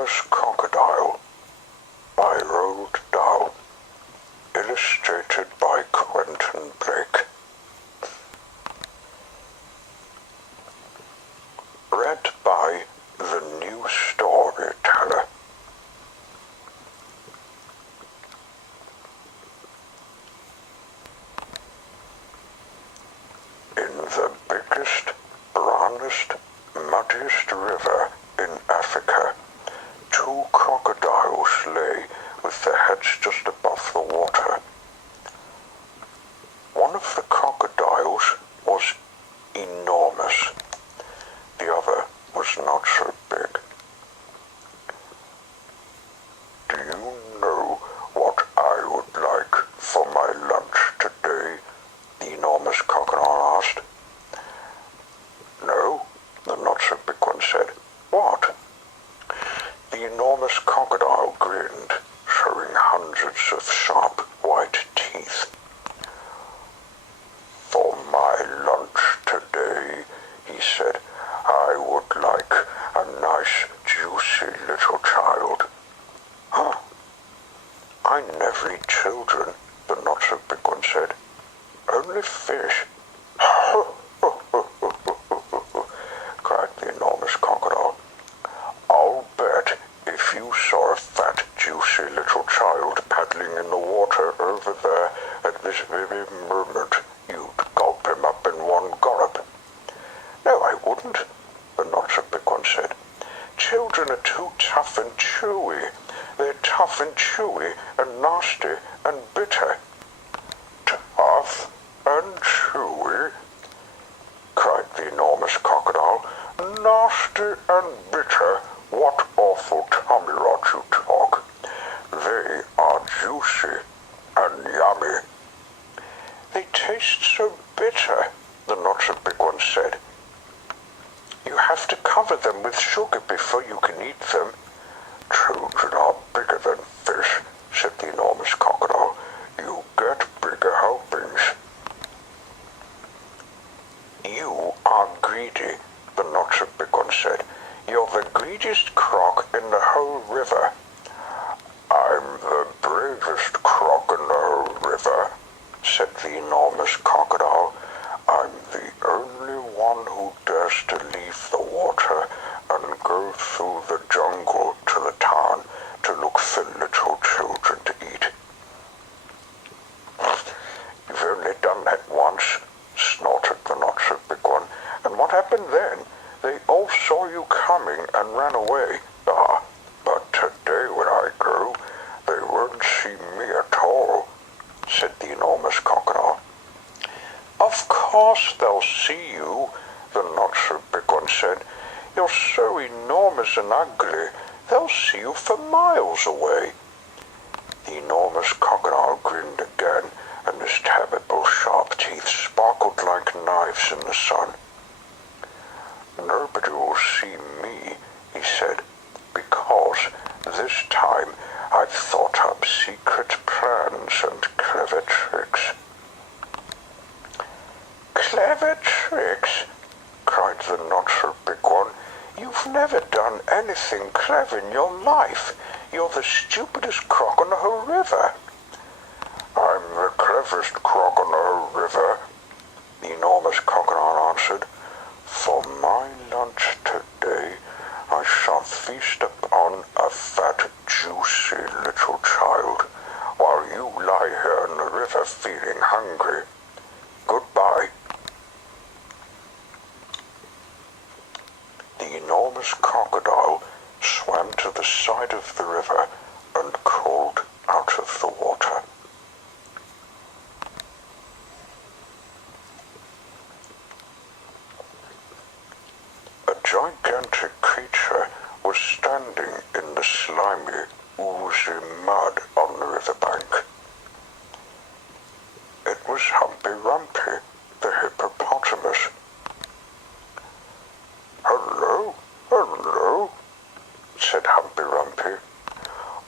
Enormous Crocodile by Roald Dahl. Illustrated by Quentin Blake. Read by TheNewStoryteller. In the biggest, brownest, muddiest river in Africa, two crocodiles lay with their heads just above the water. One of the crocodiles was enormous. The other was not so big. "Do you know what I would like for my lunch today?" the enormous crocodile asked. "No," the not-so-big one said. "What?" The enormous crocodile grinned, showing hundreds of sharp white teeth. "For my lunch today," he said, "I would like a nice, juicy little child." "Huh? I never eat children," the not-so-big one said. "Only fish." cried the enormous crocodile. "I'll bet if you saw a fat, juicy little child paddling in the water over there at this very moment, you'd gulp him up in one gulp." "No, I wouldn't," the not-so-big one said. "Children are too tough and chewy. They're tough and chewy and nasty and bitter." "Tough and chewy?" cried the enormous crocodile. "Nasty and bitter? What awful tummy rot you talk. They are juicy and yummy." "They taste so bitter," the not-so-big one said. "You have to cover them with sugar before you can eat them." "Children are bigger than fish," said the enormous crocodile. "You get bigger helpings." "You are greedy," the not-so-big one said. "You're the greediest croc in the whole river." "I'm the bravest croc in the whole river," said the enormous crocodile. "I'm the only one who dares to leave the water and go through the jungle to the town to look for little children to eat." "You've only done that once," snorted the not-so-big one. "And what happened then? They all saw you coming and ran away." "Ah, but today when I go, they won't see me at all," said the enormous crocodile. "Of course they'll see you," the not-so-big one said. "You're so enormous and ugly, they'll see you for miles away." The enormous crocodile grinned again, and his terrible sharp teeth sparkled like knives in the sun. "Nobody will see me," he said, "because this time I've thought up secret plans and clever tricks." "Clever tricks?" cried the not-so-big one. "You've never done anything clever in your life. You're the stupidest croc on the whole river." "I'm the cleverest croc on the whole river," the enormous crocodile answered. "For my lunch today, I shall feast upon a fat, juicy little child, while you lie here in the river feeling hungry. Goodbye." The enormous crocodile swam to the side of the river and crawled out of the water. A gigantic creature was standing in the slimy, oozy mud on the riverbank. It was Humpy Rumpy, the hippopotamus. "Hello, hello," said Humpy Rumpy.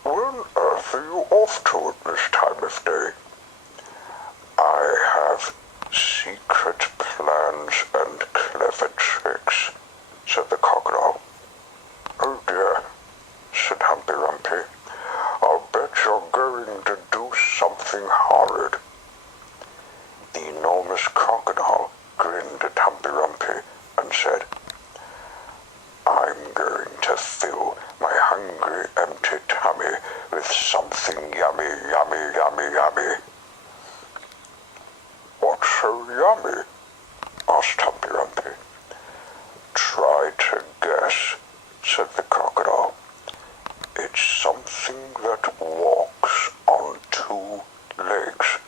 "Where on earth are you off to at this time of day?" "I have secret plans and clever tricks," said the crocodile. "Oh dear," said, "I'm going to fill my hungry, empty tummy with something yummy, yummy, yummy, yummy." "What's so yummy?" asked Humpty Dumpty. "Try to guess," said the crocodile. "It's something that walks on two legs."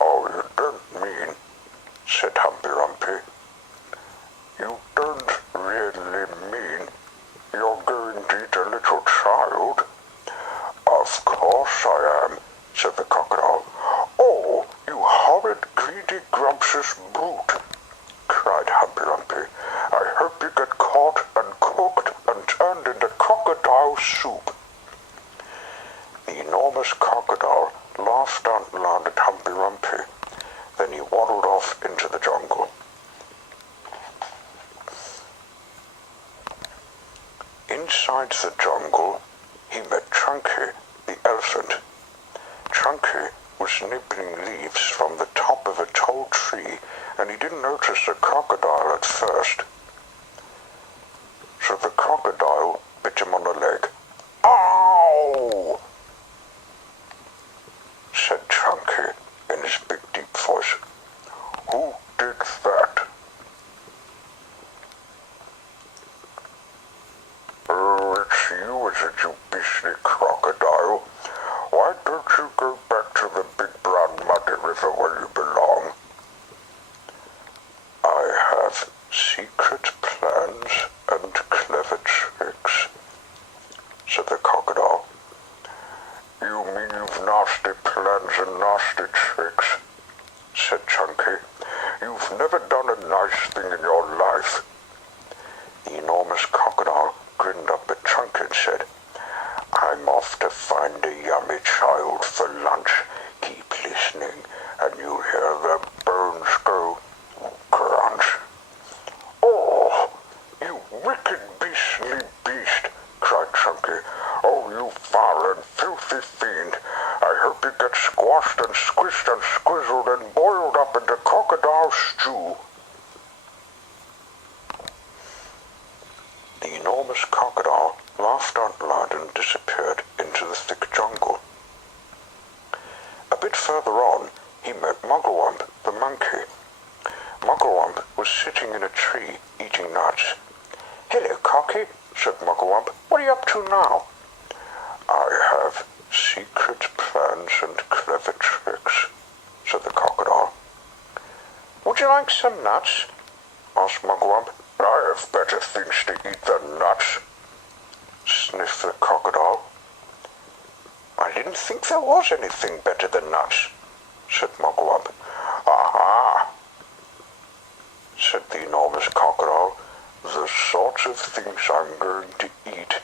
"Oh, you don't mean," said Humpty Dumpty, "you don't really mean you're going to eat a little child?" "Of course I am," said the crocodile. "Oh, you horrid, greedy, grumptious brute!" cried Humpty Dumpty. "I hope you get caught and cooked and turned into crocodile soup." The enormous crocodile laughed out loud at Humpty Dumpty. Then he waddled off into the jungle. Inside the jungle, he met Chunky, the elephant. Chunky was nibbling leaves from the top of a tall tree, and he didn't notice the crocodile at first. So the crocodile bit him on the leg. "Ow!" said Chunky in his big deep voice. "Who did that?" "Oh, it's you, is it, you beastly crocodile? Why don't you go back to the big brown muddy river where you belong?" "I have secret plans and clever tricks," said the crocodile. "You mean you've nasty plans and nasty tricks?" said Chunky. "You've never done a nice thing in your life." The enormous crocodile grinned up at Chunky and said, "I'm off to find a yummy child for lunch. Keep listening and you'll hear the bones go crunch." "Oh, you wicked beastly beast!" cried Chunky. "Oh, you foul and filthy fiend! I hope you get squashed and squished and squizzled and boiled up into crocodile stew." The enormous crocodile laughed out loud and disappeared into the thick jungle. A bit further on, he met Mugglewump, the monkey. Mugglewump was sitting in a tree eating nuts. "Hello, Cocky," said Mugglewump. "What are you up to now?" "I have secret plans and clever tricks," said the crocodile. "Would you like some nuts?" asked Mugglewump. "I have better things to eat than nuts," sniffed the crocodile. "I didn't think there was anything better than nuts," said Mugglewump. "Aha!" said the enormous crocodile. "The sorts of things I'm going to eat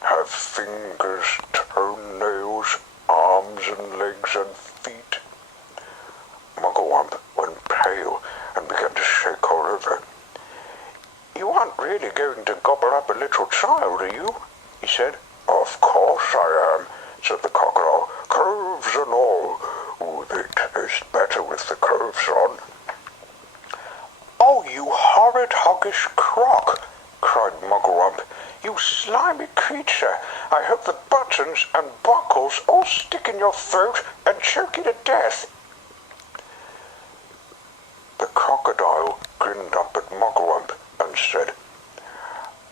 have fingers, toenails, arms and legs and feet." Mugglewump went pale and began to shake all over. "You aren't really going to gobble up a little child, are you?" he said. "Of course I am," said the crocodile. "Cloves and all. Ooh, they taste better with the cloves on." "Oh, you horrid hoggish croc!" cried Mugglewump. "You slimy creature! I hope the buttons and buckles all stick in your throat and choke you to death." The crocodile grinned up at Mugglewump and said,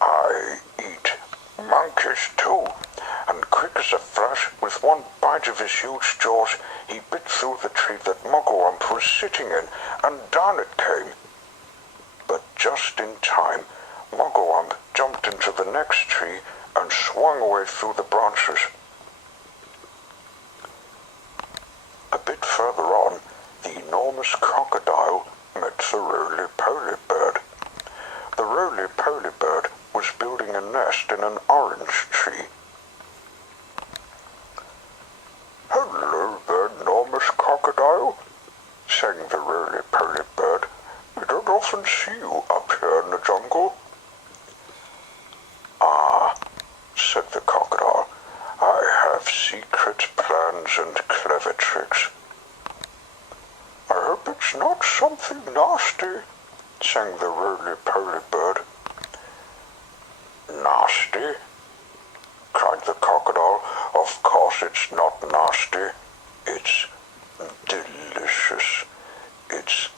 "I eat monkeys too." And quick as a flash, with one bite of his huge jaws, he bit through the tree that Mugglewump was sitting in, and down it came. But just in time, Mugglewump jumped into the next tree and swung away through the branches. A bit further on, the enormous crocodile met the roly-poly bird. The roly-poly bird was building a nest in an orange tree. "Hello there, enormous crocodile," sang the roly-poly bird. "We don't often see you up here in the jungle." "Ah," said the crocodile, "I have secret plans and clever tricks." "I hope it's It's not something nasty, sang the roly-poly bird. Nasty? Cried the crocodile. Of course it's not nasty. It's delicious. It's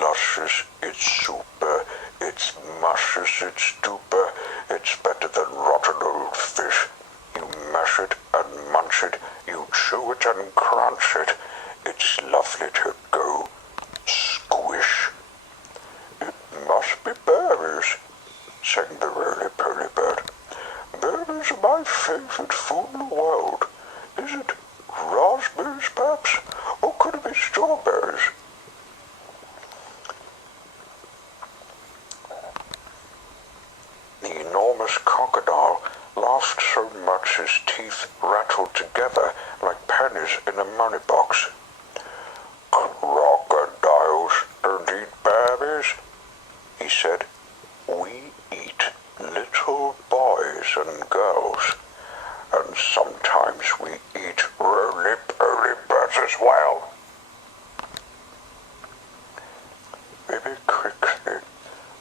luscious. It's super. It's muscious. It's duper. It's better than rotten old fish. You mash it and munch it. You chew it and crunch it. It's lovely to go. Squish. It must be berries, sang the roly-poly bird. Berries are my favourite food in the world. Is it raspberries, perhaps? Or could it be strawberries? The enormous crocodile laughed so much his teeth rattled together like pennies in a money box. Crocodiles don't eat berries, he said. We eat little boys and girls, and sometimes we eat roly-poly birds as well. Very quickly,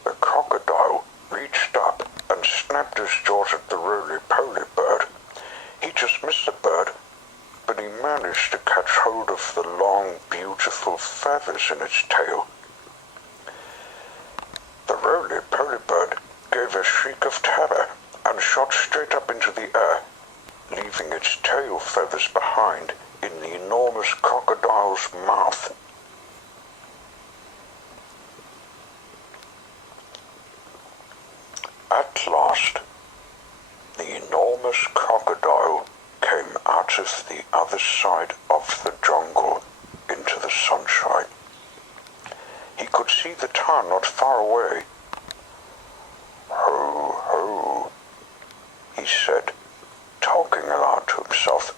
the crocodile reached up and snapped his jaws at the roly-poly bird. He just missed the bird, but he managed to catch hold of the long, beautiful feathers in its tail. The roly-poly bird gave a shriek of terror and shot straight up into the air, leaving its tail feathers behind in the enormous crocodile's mouth. At last, the enormous crocodile came out of the other side of the jungle into the sunshine. He could see the town not far away. Ho, ho, he said, talking aloud to himself.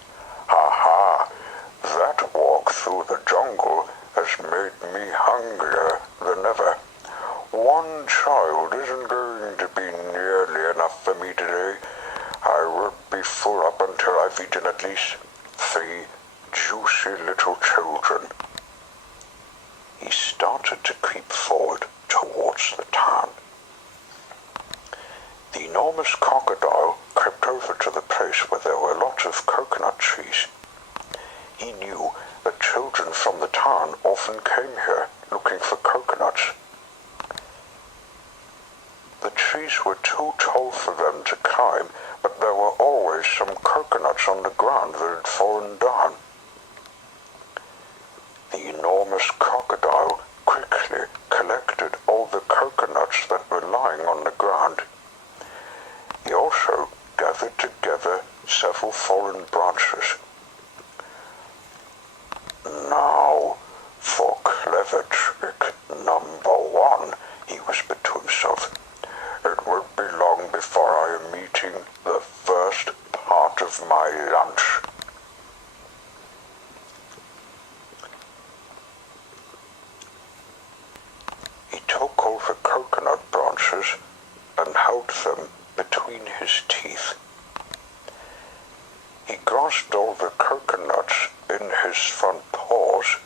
Ha ha, that walk through the jungle has made me hungrier than ever. One child isn't going to be nearly enough for me today. I will be full up until I've eaten at least 3 juicy little children. He started to creep forward towards the town. The enormous crocodile crept over to the place where there were lots of coconut trees. He knew that children from the town often came here looking for coconuts. The trees were too tall for them to climb, but there were always some coconuts on the ground that had fallen down. The enormous crocodile quickly collected all the coconuts that were lying on the ground. He also gathered together several fallen branches. Now, for clever trick number 1, he whispered to himself. It won't be long before I am eating the first part of my lunch. He took all the coconut branches and held them between his teeth. He grasped all the coconuts in his front paws.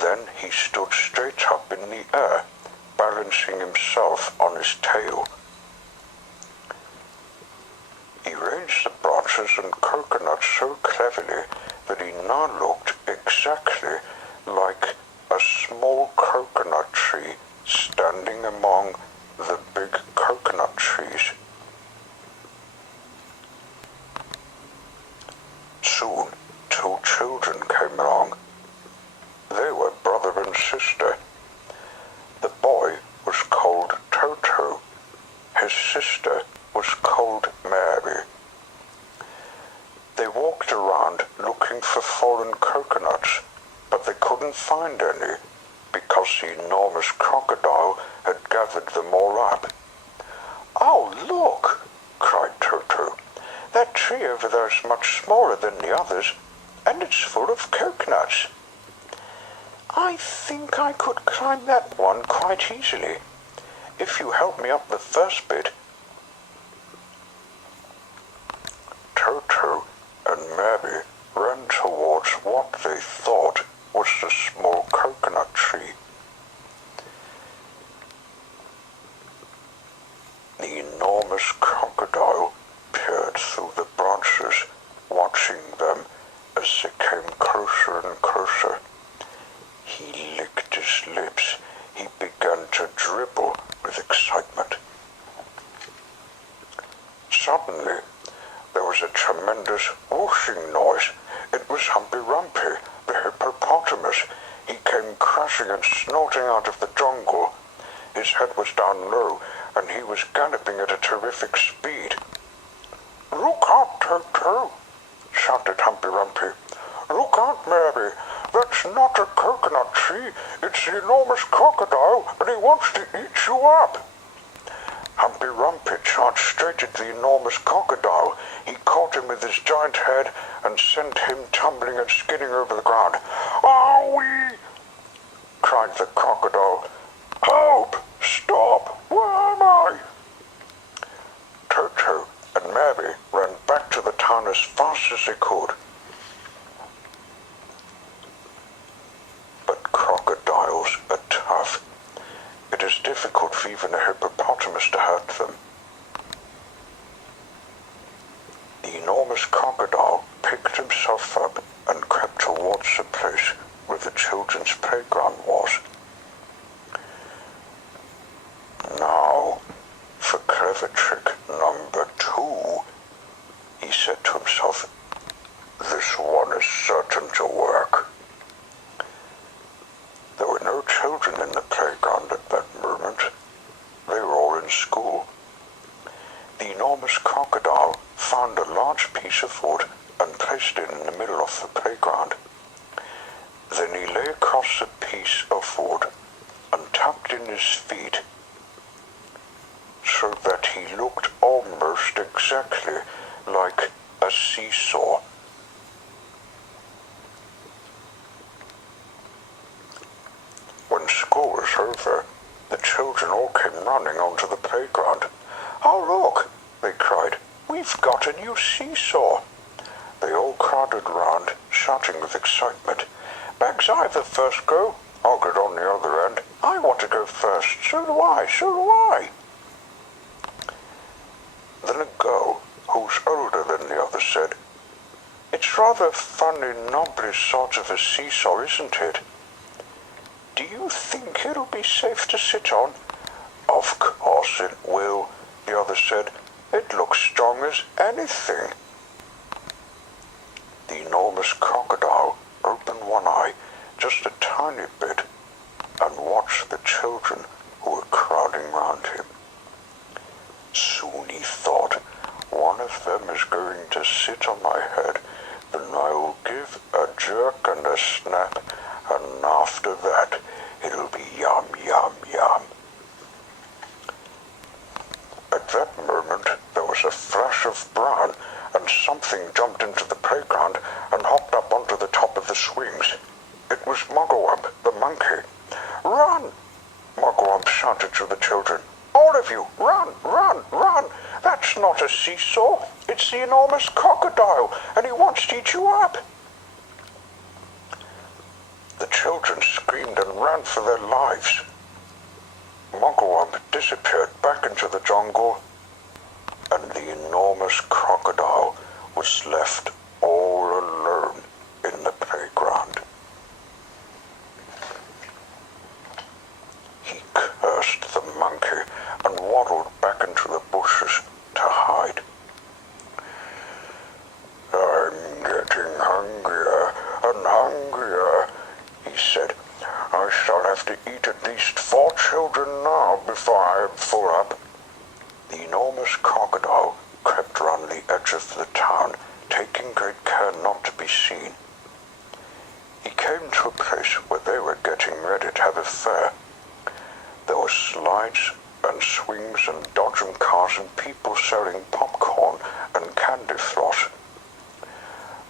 Then he stood straight up in the air, balancing himself on his tail. He arranged the branches and coconuts so cleverly that he now looked exactly like a small coconut tree standing among the big coconut trees. Soon, 2 children came along. They were brother and sister. The boy was called Toto. His sister was called Mary. They walked around looking for fallen coconuts, but they couldn't find any because the enormous crocodile had gathered them all up. Oh, look, cried Toto. That tree over there is much smaller than the others, and it's full of coconuts. I think I could climb that one quite easily, if you help me up the first bit. Toto and Mary ran towards what they thought was the small coconut tree. The enormous crocodile peered through the branches, watching them as they came closer and closer. He licked his lips. He began to dribble with excitement. Suddenly, there was a tremendous whooshing noise. It was Humpy Rumpy, the hippopotamus. He came crashing and snorting out of the jungle. His head was down low, and he was galloping at a terrific speed. "Look out, Toto!" shouted Humpy Rumpy. "Look out, Mary! That's not a coconut tree. It's the enormous crocodile, and he wants to eat you up." Humpy Rumpy charged straight at the enormous crocodile. He caught him with his giant head and sent him tumbling and skidding over the ground. "Owie!" cried the crocodile. "Help! Stop! Where am I?" Toto and Mary ran back to the town as fast as they could. But crocodiles are tough. It is difficult for even a hippopotamus to hurt them. The enormous crocodile picked himself up and crept towards the place where the children's playground was. "Now, for clever trick number 2, he said to himself. "This one is certain to work." There were no children in the playground at that moment. They were all in school. The enormous crocodile found a large piece of wood and placed it in the middle of the playground. Then he lay across the piece of wood and tucked in his feet so that he looked almost exactly like a seesaw. When school was over, the children all came running onto the playground. "Oh, look!" they cried. "We've got a new seesaw!" They all crowded round, shouting with excitement. "Mag's either first go. I'll get on the other end. I want to go first. So do I. So do I." Then a girl, who was older than the others, said, "It's rather a funny, knobbly sort of a seesaw, isn't it? Do you think it'll be safe to sit on?" "Of course it will," the other said. "It looks strong as anything." The enormous crocodile opened one eye just a tiny bit and watched the children who were crowding round him. Soon he thought, "One of them is going to sit on my head, then I'll give a jerk and a snap, and after that it'll be yum, yum, yum." At that moment there was a flash of brown, and something jumped into the playground and hopped up onto the top of the swings. It was Mugglewump, the monkey. "Run!" Mugglewump shouted to the children. "All of you, run, run, run! That's not a seesaw. It's the enormous crocodile, and he wants to eat you up." The children screamed and ran for their lives. Mugglewump disappeared back into the jungle, and the enormous crocodile was left all alone in the playground. He cursed the monkey and waddled back into the bushes to hide. "I'm getting hungrier and hungrier," he said. "I shall have to eat at least 4 children now before I am full up." The enormous crocodile crept round the edge of the town, taking great care not to be seen. He came to a place where they were getting ready to have a fair. There were slides and swings and dodgem cars and people selling popcorn and candy floss.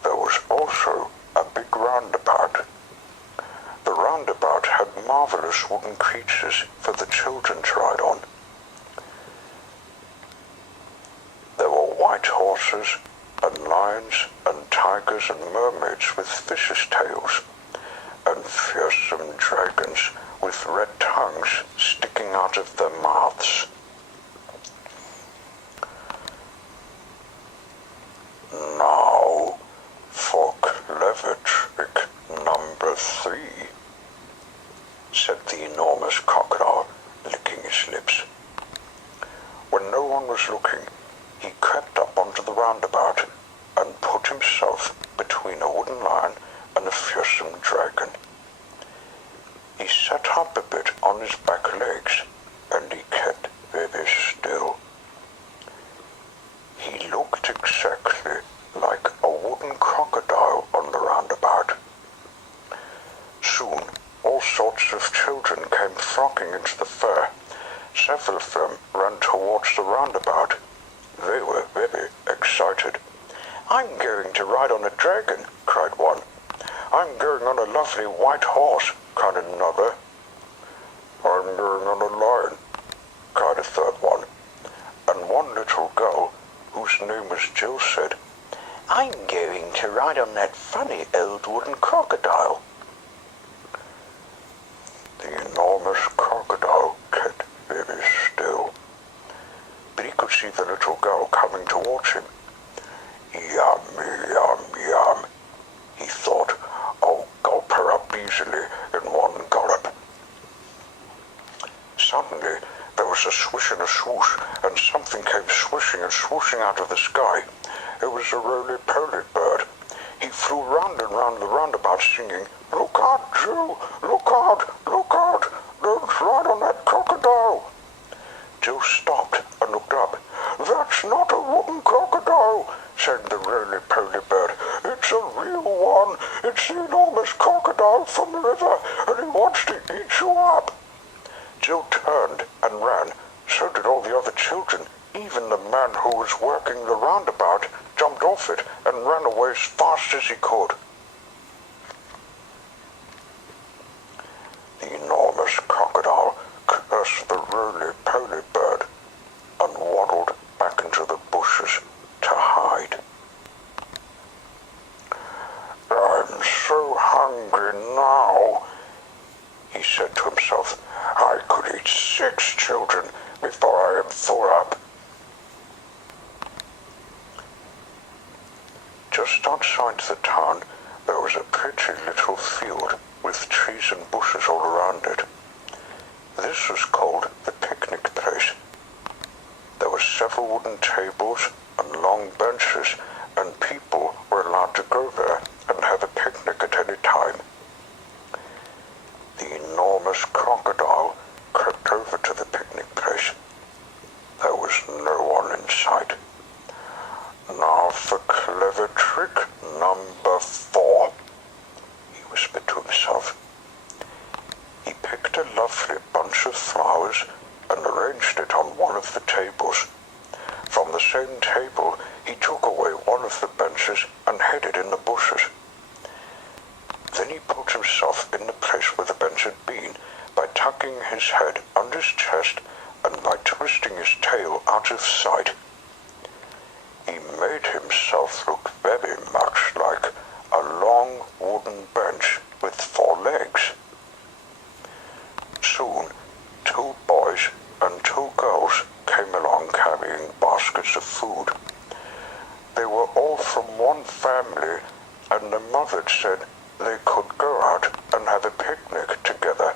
There was also a big roundabout. The roundabout had marvelous wooden creatures for the children to ride on. There were white horses and lions and tigers and mermaids with fishes' tails, and fearsome dragons with red tongues sticking out of their mouths. Now for clever trick number 3, said the enormous crocodile, licking his lips. When no one was looking, he crept up onto the roundabout and put himself between a wooden lion and a fearsome dragon. He sat up a bit on his back legs, and he kept very still. He looked exactly like a wooden crocodile on the roundabout. Soon, all sorts of children came flocking into the fair. Several of them ran towards the roundabout. They were very excited. "I'm going to ride on a dragon," cried one. "I'm going on a lovely white horse," cried another. "I'm going on a lion," cried a third one. And one little girl, whose name was Jill, said, "I'm going to ride on that funny old wooden crocodile." The enormous crocodile kept very still, but he could see the little girl coming towards him. "Yum, yum, yum," he thought. "I'll gulp her up easily in one gulp." Suddenly, there was a swish and a swoosh, and something came swishing and swooshing out of the sky. It was a roly-poly bird. He flew round and round the roundabout singing, "Look out, Jill! Look out! Look out! Don't ride on that crocodile!" Jill stopped and looked up. "That's not a wooden crocodile," said the roly-poly bird. "It's a real one. It's the enormous crocodile from the river, and he wants to eat you up." Jill turned and ran. So did all the other children. Even the man who was working the roundabout jumped off it and ran away as fast as he could. The enormous crocodile cursed the roly-poly bird and waddled back into the bushes to hide. "I'm so hungry now," he said to himself. "I could eat 6 children before I am full up." Just outside the town, there was a pretty little field with trees and bushes all around it. This was called the picnic place. There were several wooden tables and long benches, and people were allowed to go there and have a picnic at any time. The enormous crocodile crept over to the picnic place. There was no one in sight. "Now for clever trick number 4, he whispered to himself. He picked a lovely bunch of flowers and arranged it on one of the tables. From the same table, he took away one of the benches and hid it in the bushes. Then he put himself in the place where the bench had been by tucking his head under his chest and by twisting his tail out of sight. He made himself look very much like a long wooden bench with 4 legs. Soon, 2 boys and 2 girls came along carrying baskets of food. They were all from one family, and the mother said they could go out and have a picnic together.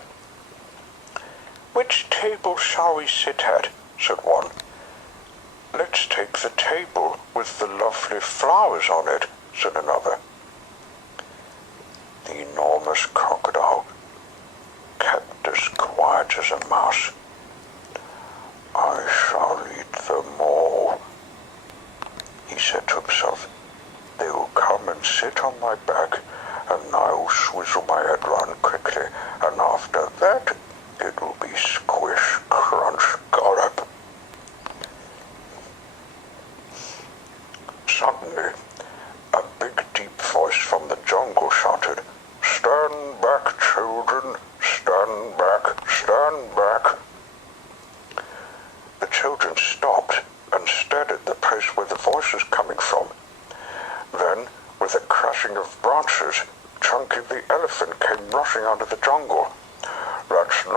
"Which table shall we sit at?" said one. "Let's take the table with the lovely flowers on it," said another. The enormous crocodile kept as quiet as a mouse. "I shall eat them all," he said to himself. "They will come and sit on my back, and I will swizzle my head round quickly, and after that it will be squish, crunch, gollop." Suddenly, a big deep voice from the jungle shouted, "Stand back, children! Stand back! Stand back!" The children stopped and stared at the place where the voice was coming from. Then, with a crashing of branches, Chunky the elephant came rushing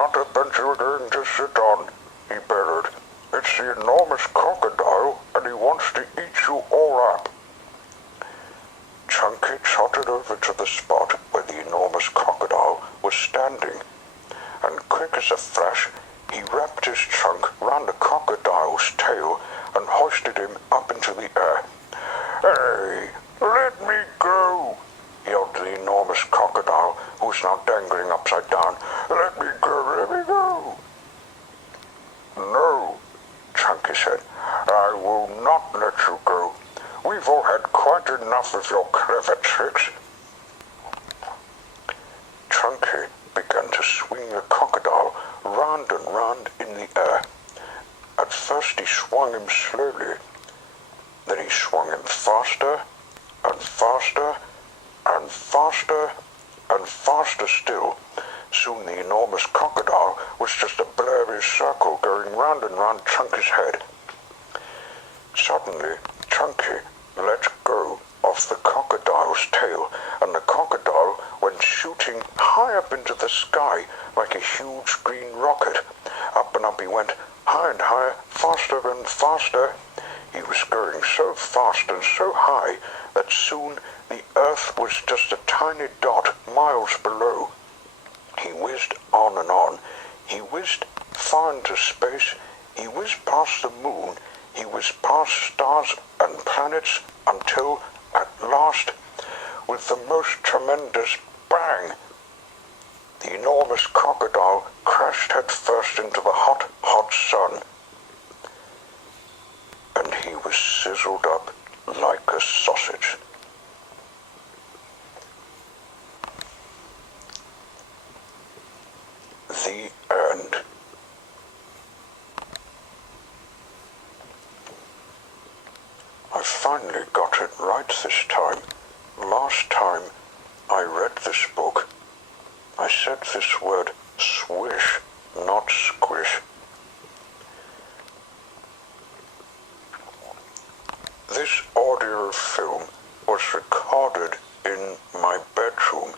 not a bench you're going to sit on, he bellowed. It's the enormous crocodile, and he wants to eat you all up. Chunky trotted over to the spot where the enormous crocodile was standing, and quick as a flash, he wrapped his trunk round the crocodile's tail and hoisted him up into the air. Hey, let me go, yelled the enormous crocodile, who was now dangling upside down. Let me go, let me go. No, Chunky said, I will not let you go. We've all had quite enough of your clever tricks. Chunky began to swing the crocodile round and round in the air. At first he swung him slowly, then he swung him faster and faster and faster and faster still. Soon the enormous crocodile was just a blurry circle going round and round Chunky's head. Suddenly, Chunky let go of the crocodile's tail, and the crocodile went shooting high up into the sky like a huge green rocket. Up and up he went, higher and higher, faster and faster. He was going so fast and so high that soon the earth was just a tiny dot miles below. He whizzed on and on. He whizzed far into space. He whizzed past the moon. He whizzed past stars and planets until, at last, with the most tremendous bang, the enormous crocodile crashed headfirst into the hot, hot sun. And he was sizzled up like a sausage. The end. I finally got it right this time. Last time I read this book, I said this word swish, not squish. This audio film was recorded in my bedroom